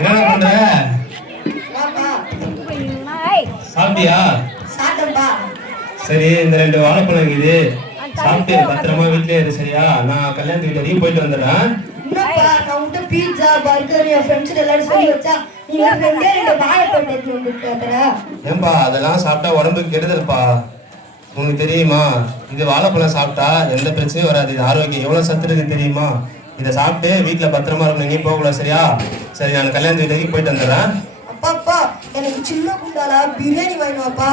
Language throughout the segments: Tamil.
என்ன பண்ற? சாப்பிட்டியா? சரி, இந்த 2 வாழைப்பழம் இருக்குது, சாப்பிட்டு பத்திரமா வீட்லயே இரு. சரியா? நான் கல்யாணத்துக்கு வரைக்கும் போயிட்டு வந்துடுறேன். ஏன்பா அதெல்லாம் சாப்பிட்டா உடம்புக்கு கெடுதல்ப்பா. உங்களுக்கு தெரியுமா? இது வாழைப்பழம் சாப்பிட்டா எந்த பிரச்சனையும் வராது. இது ஆரோக்கியம் எவ்வளவு சத்து இருக்கு தெரியுமா? இதை சாப்பிட்டு வீட்டுல பத்திரமா இருக்கணும், எங்கேயும் போகக்கூடாது. சரியா? சரி, நான் கல்யாணத்து வீட்டுக்கு போயிட்டு வந்துடுறேன். அப்பாப்பா எனக்கு சின்ன குண்டாலா பிரியாணி வாங்கினாப்பா.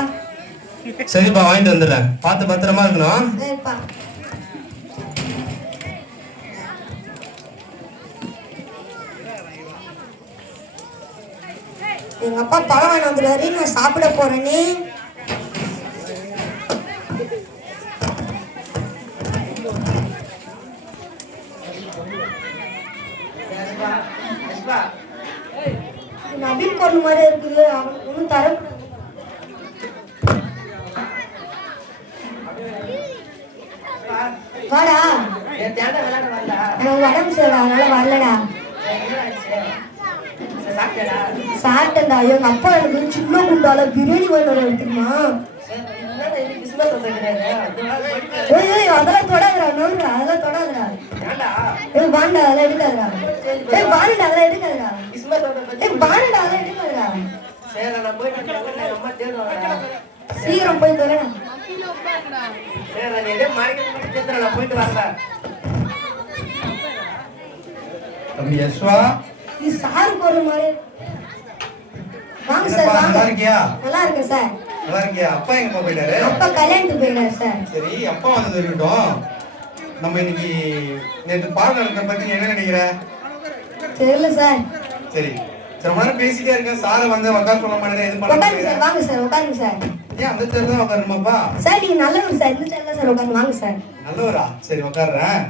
சரிப்பா, வாங்கிட்டு வந்துடுறேன். பார்த்து பத்திரமா இருக்கணும். சரிப்பா. எங்க அப்பா பழம் வாங்கி வந்துடுவாரு, நான் சாப்பிட போறேனே. நவீன் கொண்டு மாதிரி இருக்குது, அவனுக்கு ஒன்றும் தரக்கூடாது. வாடா, உடம்பு சரிடா, அதனால வரலடா. சாப்பிட்டேன்டா. எங்க அப்பா எனக்கு சின்ன குண்டால பிரியாணி வாங்கி எடுத்துமா. அதெல்லாம் தொடாதுடா, நோடுறா, அதெல்லாம் தொடாதுடா. வாண்டா, அதெல்லாம் எடுக்காதுடா. வாண்டா, அதெல்லாம் எடுக்காதுடா. வாண்டா, அதெல்லாம் எடுக்காதுடா. சீக்கிரம் போய் தரேன். நீ சாரு போற மாதிரி. வாங்க சார், வாங்க. நல்லா இருக்கியா? நல்லா இருக்கேன் சார். நல்லா இருக்கியா? அப்பா எங்க போயிட்டாரு? அப்பா கல்யாணத்துக்கு போயிட்டாரு சார். சரி, அப்பா வந்தது இருக்கட்டும். நம்ம இன்னைக்கு நேற்று பாடம் நடக்கிற பத்தி என்ன நினைக்கிற? தெரியல சார். சரி, சில நேரம் பேசிட்டே இருக்கேன். சாரை வந்து உட்கார சொல்ல மாட்டேன். எது பண்ண சார்? வாங்க சார், உட்காருங்க சார். ஏன் அந்த சேர்ல தான் உட்காருமாப்பா? சார் நீங்க நல்லவர் சார், இந்த சேர்ல சார் உட்காருங்க. வாங்க சார். நல்லவரா? சரி, உட்கார்றேன்.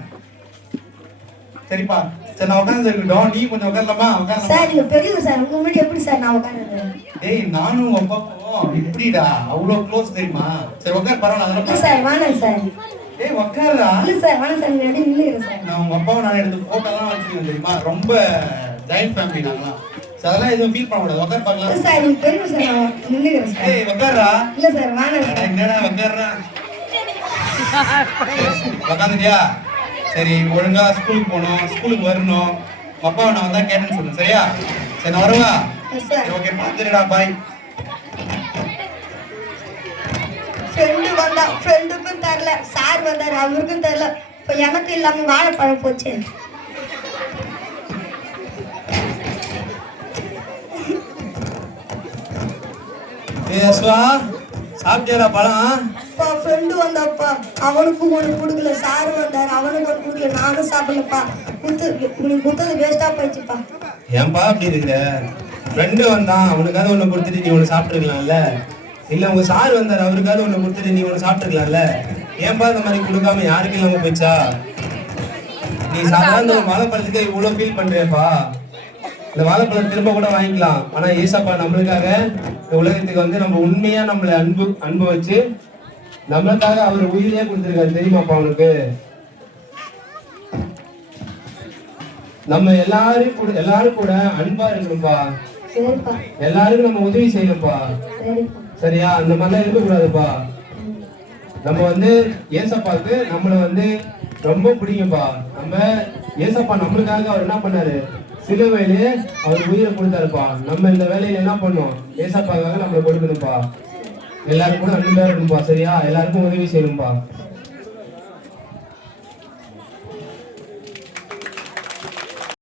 சரிப்பா, சரி நான் உட்கார்ந்து இருக்கட்டும். நீ கொஞ்சம் உட்காரலாமா? உட்காரலாம் சார். நீங்க பெரியவர் சார், உங்க முன்னாடி எப்படி சார் நான் உட்கார்றது? டேய், நானும் உங்க அப்பாவும் இப்படிடா, அவ்வளோ க்ளோஸ் தெரியுமா? சரி உட்கார், பரவாயில்ல. இல்ல சார், வேணாம் சார். டேய் உட்காருடா. இல்ல சார், வேணாம் சார், நீங்க எப்படி நின்னுங்க சார். நான் உங்க அப்பாவை நான் எடுத்து போட்டோலாம் வச்சிருக்கேன் தெரியுமா? ரொம்ப ஜாயிண்ட் ஃபேமிலி நாங்களாம். அதெல்லாம் எதுவும் ஃபீல் பண்ண கூடாது. உட்கார் பார்க்கலாம். இல்ல சார், நீங்க பெரியவர் சார், நான் நின்னுங்க சார். டேய் உட்காருடா. இல்ல சார், வேணாம் சார். என்னடா உட்காருடா. உட்காந்துட்டியா? சரி, ஒழுங்கா ஸ்கூலுக்கு போகணும், ஸ்கூலுக்கு வரணும். அப்பாவை நான் வந்தா கேட்டேன்னு சொல்லு. சரியா? சரி, நான் வருவா. சரி, ஓகே, பார்த்துடுடா. பாய். ஃப்ரெண்டு வந்தா, ஃப்ரெண்டுக்கும் தரல. சார் வந்தாரு, அவருக்கும் தரல. இப்போ எனக்கு இல்லாம வாழைப்பழம் போச்சு. சாப்பிட்டியா பழம்? ஃப்ரெண்டு வந்தாப்பா, அவனுக்கும் ஒன்று கொடுக்கல. சார் வந்தாரு, அவனுக்கு ஒன்று கொடுக்கல. நானும் சாப்பிடலப்பா. உனக்கு கொடுத்தது வேஸ்டா போயிடுச்சுப்பா. ஏன்பா அப்படி இருக்கிற? ஃப்ரெண்டு வந்தான், அவனுக்காவது ஒன்று கொடுத்துட்டு நீ ஒன்று சாப்பிட்டுருக்கலாம்ல. இல்ல உங்க சார் வந்தாரு, அவருக்காவது ஒன்று கொடுத்துட்டு நீ ஒன்று சாப்பிட்டுருக்கலாம்ல. ஏன்பா இந்த மாதிரி கொடுக்காம யாருக்கு இல்லாம போயிடுச்சா? நீ சாதாரண ஒரு வாழைப்பழத்துக்கு இவ்வளவு ஃபீல் பண்றியப்பா. இந்த வாழைப்பழம் திரும்ப கூட வாங்கிக்கலாம். ஆனா ஏசப்பா நம்மளுக்காக இந்த உலகத்துக்கு வந்து நம்ம உண்மையா நம்மள அன்பு வச்சு நம்மளுக்காக அவர் உயிரே கொடுத்துருக்காரு. தெரியுமாப்பா அவனுக்கு? நம்ம எல்லாரும் கூட அன்பா இருக்கணும்ப்பா. எல்லாருக்கும் நம்ம உதவி செய்யணும்ப்பா. சரியா? அந்த மாதிரிலாம் இருக்கக்கூடாதுப்பா. நம்ம வந்து ஏசப்பாவுக்கு நம்மளை வந்து ரொம்ப பிடிக்கும்பா. நம்ம ஏசப்பா நம்மளுக்காக அவர் என்ன பண்ணாரு? சிலுவையிலே அவர் உயிரை கொடுத்தாருப்பா. நம்ம இந்த வேலையில என்ன பண்ணோம்? ஏசப்பாக்காக நம்மளை கொடுக்கணும்ப்பா. எல்லாரும் கூட அன்பா இருக்கணும்பா. சரியா? எல்லாருக்கும் உதவி செய்யணும்பா.